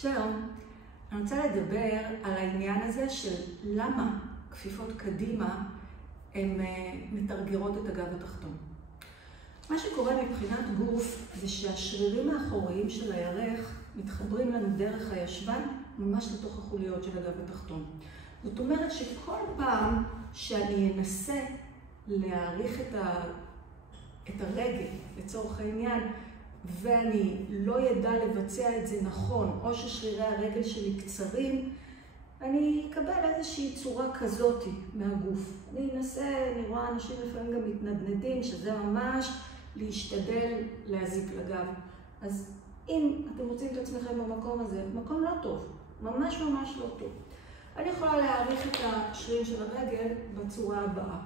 שלום, אני רוצה לדבר על העניין הזה של למה כפיפות קדימה הן מתרגרות את הגב התחתון. מה שקורה מבחינת גוף זה שהשרירים האחוריים של הירך מתחברים לנו דרך הישבן ממש לתוך החוליות של הגב התחתון. זאת אומרת שכל פעם שאני אנסה להעריך את הרגל לצורך העניין ואני לא ידע לבצע את זה נכון, או ששרירי הרגל שלי קצרים, אני אקבל איזושהי צורה כזאת מהגוף. אני אנסה, אני רואה אנשים לפעמים גם מתנדנדים, שזה ממש להשתדל להזיק לגב. אז אם אתם רוצים את עצמכם במקום הזה, מקום לא טוב, ממש ממש לא טוב. אני יכולה להעריך את השרירים של הרגל בצורה הבאה.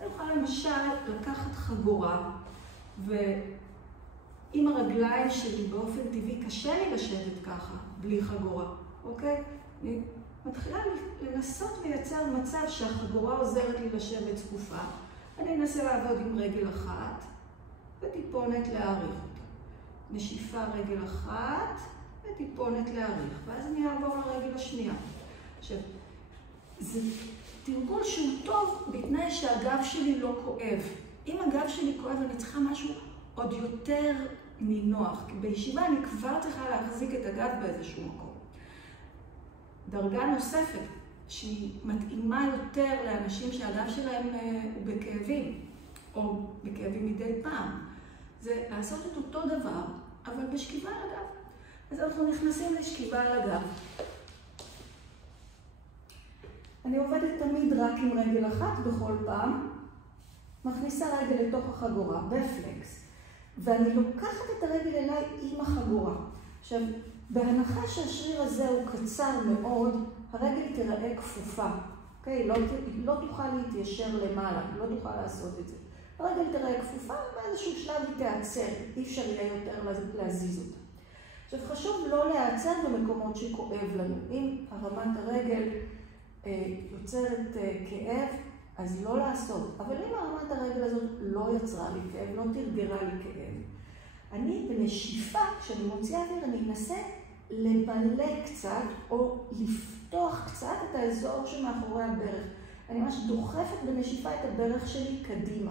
אני יכולה למשל לקחת חגורה, עם הרגליים שלי באופן טבעי קשה לי לשבת ככה, בלי חגורה, אוקיי? אני מתחילה לנסות לייצר מצב שהחגורה עוזרת לי לשבת זקופה. אני אנסה לעבוד עם רגל אחת, וטיפונת להעריך אותה. נשיפה רגל אחת, וטיפונת להעריך, ואז אני אעבור לרגל השנייה. עכשיו, זה תרגול שהוא טוב בתנאי שהגב שלי לא כואב. אם הגב שלי כואב, אני צריכה משהו עוד יותר נינוח, כי בישיבה אני כבר צריכה להחזיק את הגב באיזשהו מקום. דרגה נוספת שהיא מתאימה יותר לאנשים שהגב שלהם הוא בכאבים, או בכאבים מדי פעם, זה לעשות את אותו דבר, אבל בשכיבה על הגב. אז אנחנו נכנסים לשכיבה על הגב. אני עובדת תמיד רק עם רגל אחת בכל פעם, מכניסה רגל לתוך החגורה, בפלקס. ואני לוקחת את הרגל אליי עם החגורה. עכשיו, בהנחה שהשריר הזה הוא קצר מאוד, הרגל תיראה כפופה. אוקיי? לא תוכל להתיישר למעלה, לא תוכל לעשות את זה. הרגל תיראה כפופה, באיזשהו שלב היא תיעצר, אי אפשר יהיה יותר להזיז אותה. עכשיו, חשוב לא להיעצר במקומות שכואב לנו. אם הרמת הרגל יוצרת כאב, אז לא לעשות. אבל אם הרמת הרגל הזאת לא יצרה לי כאב, לא תרגרה לי כאב, אני בנשיפה, כשאני מוציאה אוויר, אני אנסה למלא קצת, או לפתוח קצת את האזור שמאחורי הברך. אני ממש דוחפת בנשיפה את הברך שלי קדימה.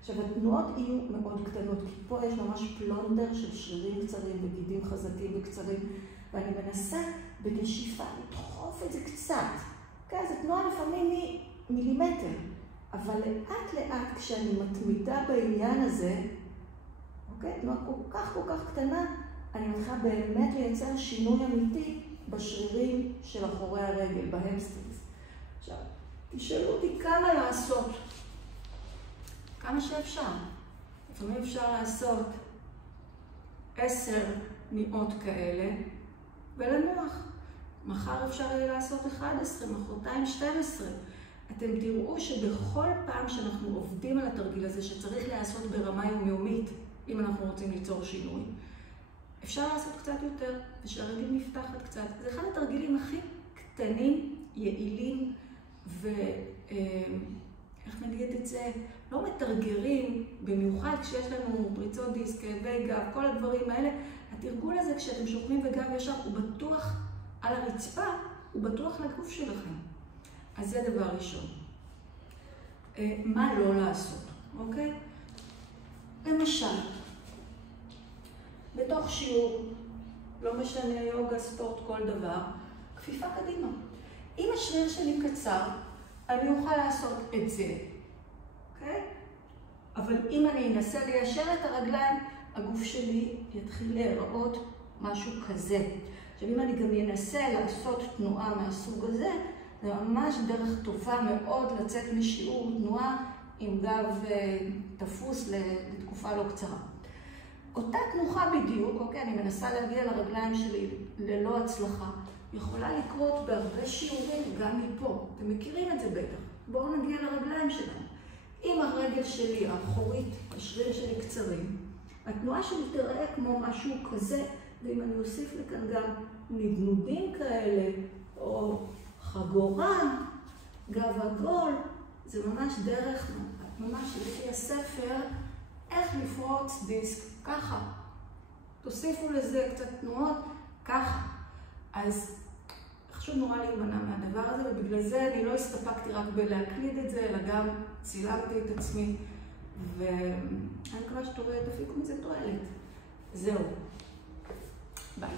עכשיו, התנועות יהיו מאוד קטנות, כי פה יש ממש פלונדר של שרירים קצרים וגידים חזקים וקצרים, ואני מנסה בנשיפה לדחוף את זה קצת. אוקיי? אז התנועה לפעמים מילימטר, אבל לאט לאט כשאני מתמידה בעניין הזה, אוקיי? תנועה כל כך קטנה, אני מתחילה באמת לייצר שינוי אמיתי בשרירים של אחורי הרגל, בהמסטרינגס. עכשיו, תשאלו אותי כמה לעשות, כמה שאפשר. לפעמים אפשר לעשות 10 תנועות כאלה ולנוח. מחר אפשר יהיה לעשות 11, מחרתיים 12. אתם תראו שבכל פעם שאנחנו עובדים על התרגיל הזה, שצריך לעשות ברמה יומיומית, אם אנחנו רוצים ליצור שינוי, אפשר לעשות קצת יותר, ושהרגל נפתחת קצת. זה אחד התרגילים הכי קטנים, יעילים, איך נגיד את זה, לא מתרגרים, במיוחד כשיש לנו פריצות דיסק, כאבי גב, כל הדברים האלה. התרגול הזה, כשאתם שוכבים בגב ישר, הוא בטוח על הרצפה, הוא בטוח לגוף שלכם. אז זה דבר ראשון. מה לא לעשות, אוקיי? למשל, בתוך שיעור, לא משנה יוגה, ספורט, כל דבר, כפיפה קדימה. אם השריר שלי קצר, אני אוכל לעשות את זה, אוקיי? אבל אם אני אנסה ליישר את הרגליים, הגוף שלי יתחיל להיראות משהו כזה. עכשיו, אם אני גם אנסה לעשות תנועה מהסוג הזה, זה ממש דרך טובה מאוד לצאת משיעור תנועה עם גב תפוס לתקופה לא קצרה. אותה תנוחה בדיוק, אוקיי, אני מנסה להגיע לרגליים שלי ללא הצלחה, יכולה לקרות בהרבה שיעורים גם מפה. אתם מכירים את זה בטח. בואו נגיע לרגליים שלנו. אם הרגל שלי האחורית, השרירים שלי קצרים, התנועה שלי תראה כמו משהו כזה, ואם אני אוסיף לכאן גם נדנודים כאלה, או חגורה, גב עגול, זה ממש דרך, ממש לפי הספר, איך לפרוץ דיסק, ככה. תוסיפו לזה קצת תנועות, ככה. אז חשוב נורא להימנע מהדבר הזה, ובגלל זה אני לא הסתפקתי רק בלהקליד את זה, אלא גם צילמתי את עצמי, ואני מקווה שתפיקו מזה תועלת. זהו. ביי.